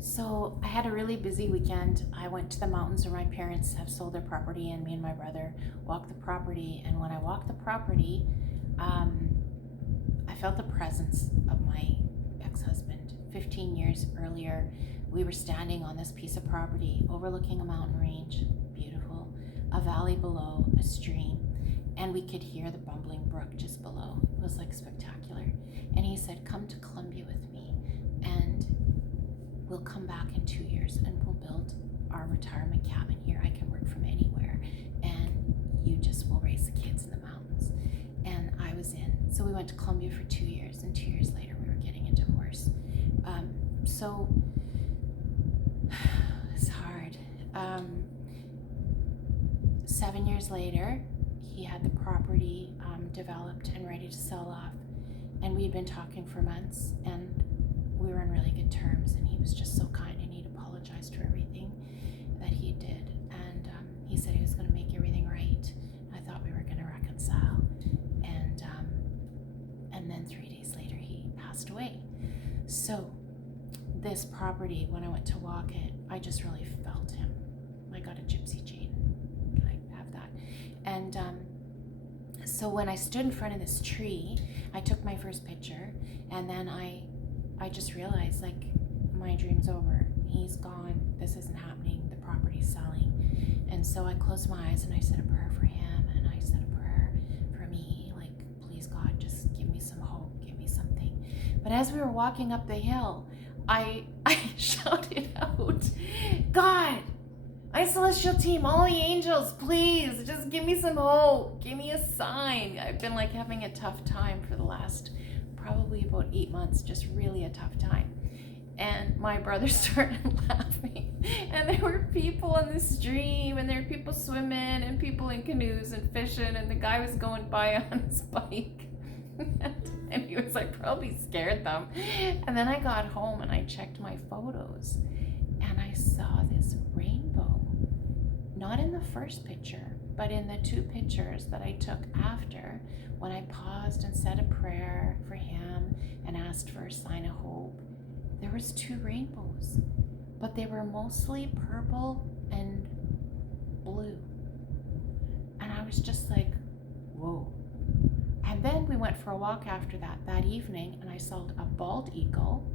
So I had a really busy weekend. I went to the mountains where my parents have sold their property, and me and my brother walked the property. And when I walked the property, I felt the presence of my ex-husband. 15 years earlier, we were standing on this piece of property overlooking a mountain range, beautiful, a valley below, a stream, and we could hear the bubbling brook just below. It was like spectacular. And he said, "Come to Columbia with me, and we'll come back in 2 years and we'll build our retirement cabin here. I can work from anywhere, and you just will raise the kids in the mountains." And I was in. So we went to Columbia for 2 years, and 2 years later we were getting a divorce. So it's hard. 7 years later, he had the property developed and ready to sell off. And we had been talking for months, and we were on really good terms, and he was just so kind, and he'd apologized for everything that he did. And he said he was going to make everything right. I thought we were going to reconcile. And then 3 days later, he passed away. So this property, when I went to walk it, I just really felt him. I got a gypsy chain. I have that. And so when I stood in front of this tree, I took my first picture, and then I just realized, like, my dream's over. He's gone. This isn't happening. The property's selling. And so I closed my eyes and I said a prayer for him, and I said a prayer for me, like, please God, just give me some hope, give me something. But as we were walking up the hill, I shouted out, "God, my celestial team, all the angels, please just give me some hope, give me a sign." I've been like having a tough time for the last probably about 8 months, just really a tough time. And my brother started laughing, and there were people in the stream, and there were people swimming, and people in canoes and fishing, and the guy was going by on his bike. And he was like, probably scared them. And then I got home and I checked my photos, and I saw this rainbow, not in the first picture, but in the 2 pictures that I took after, when I paused and said a prayer for him and asked for a sign of hope. There was 2 rainbows, but they were mostly purple and blue. And I was just like, whoa. And then we went for a walk after that evening, and I saw a bald eagle.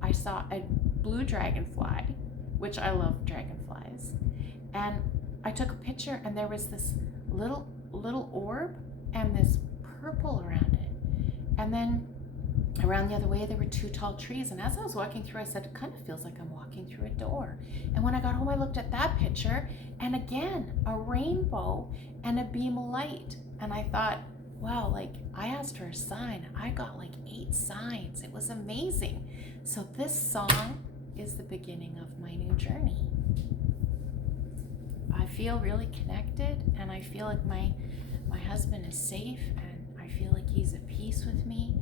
I saw a blue dragonfly, which I love dragonflies. And I took a picture, and there was this little orb and this purple around it. And then around the other way, there were 2 tall trees. And as I was walking through, I said, it kind of feels like I'm walking through a door. And when I got home, I looked at that picture, and again, a rainbow and a beam of light. And I thought, wow, like, I asked for a sign. I got like 8 signs. It was amazing. So this song is the beginning of my new journey. I feel really connected, and I feel like my husband is safe, and I feel like he's at peace with me,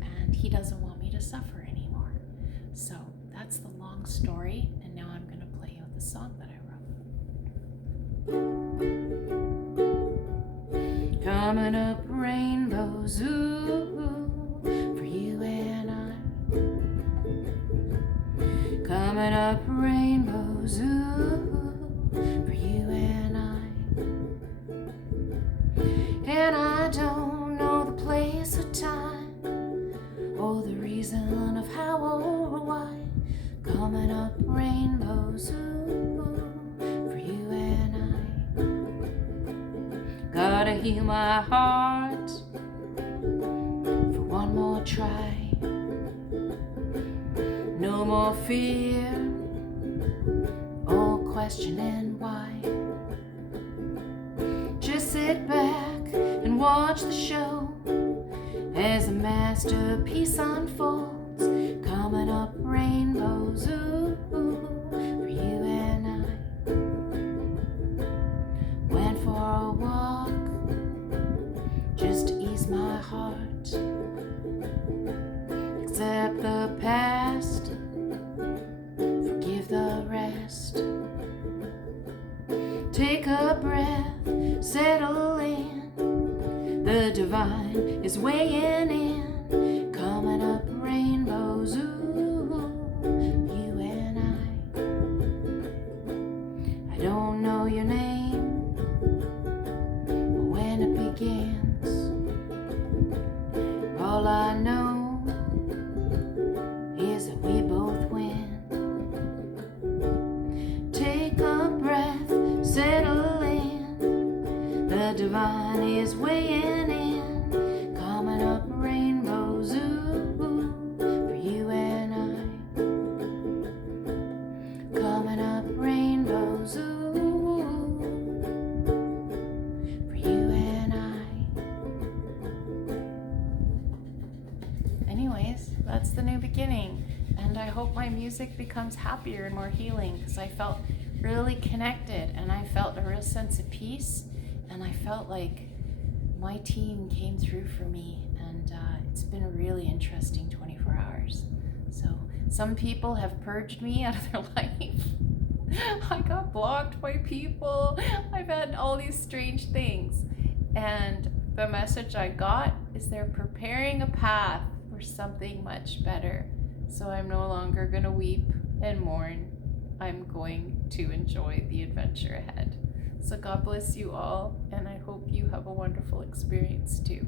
and he doesn't want me to suffer anymore. So that's the long story, and now I'm going to play you the song that I wrote. Coming up rainbows, ooh, for you and I. Coming up rainbows, ooh, for you and I. And I don't know the place or time, or the reason of how or why. Coming up rainbows, ooh, for you and I. Gotta heal my heart for one more try. No more fear or questioning why. Just sit back and watch the show as a masterpiece unfolds. Coming up rainbows, ooh, for you and I. Went for a walk just to ease my heart. Accept the past, forgive the rest. Take a breath, settle in. The divine is weighing in. Coming up rainbows, ooh, you and I. we both win. Take a breath, settle in. The divine is weighing in. Comin up rainbows, ooh, for you and I. Comin up rainbows, ooh, for you and I. Anyways, that's the new beginning. And I hope my music becomes happier and more healing, because I felt really connected and I felt a real sense of peace, and I felt like my team came through for me, and it's been a really interesting 24 hours. So some people have purged me out of their life. I got blocked by people. I've had all these strange things. And the message I got is they're preparing a path for something much better. So I'm no longer going to weep and mourn. I'm going to enjoy the adventure ahead. So God bless you all, and I hope you have a wonderful experience too.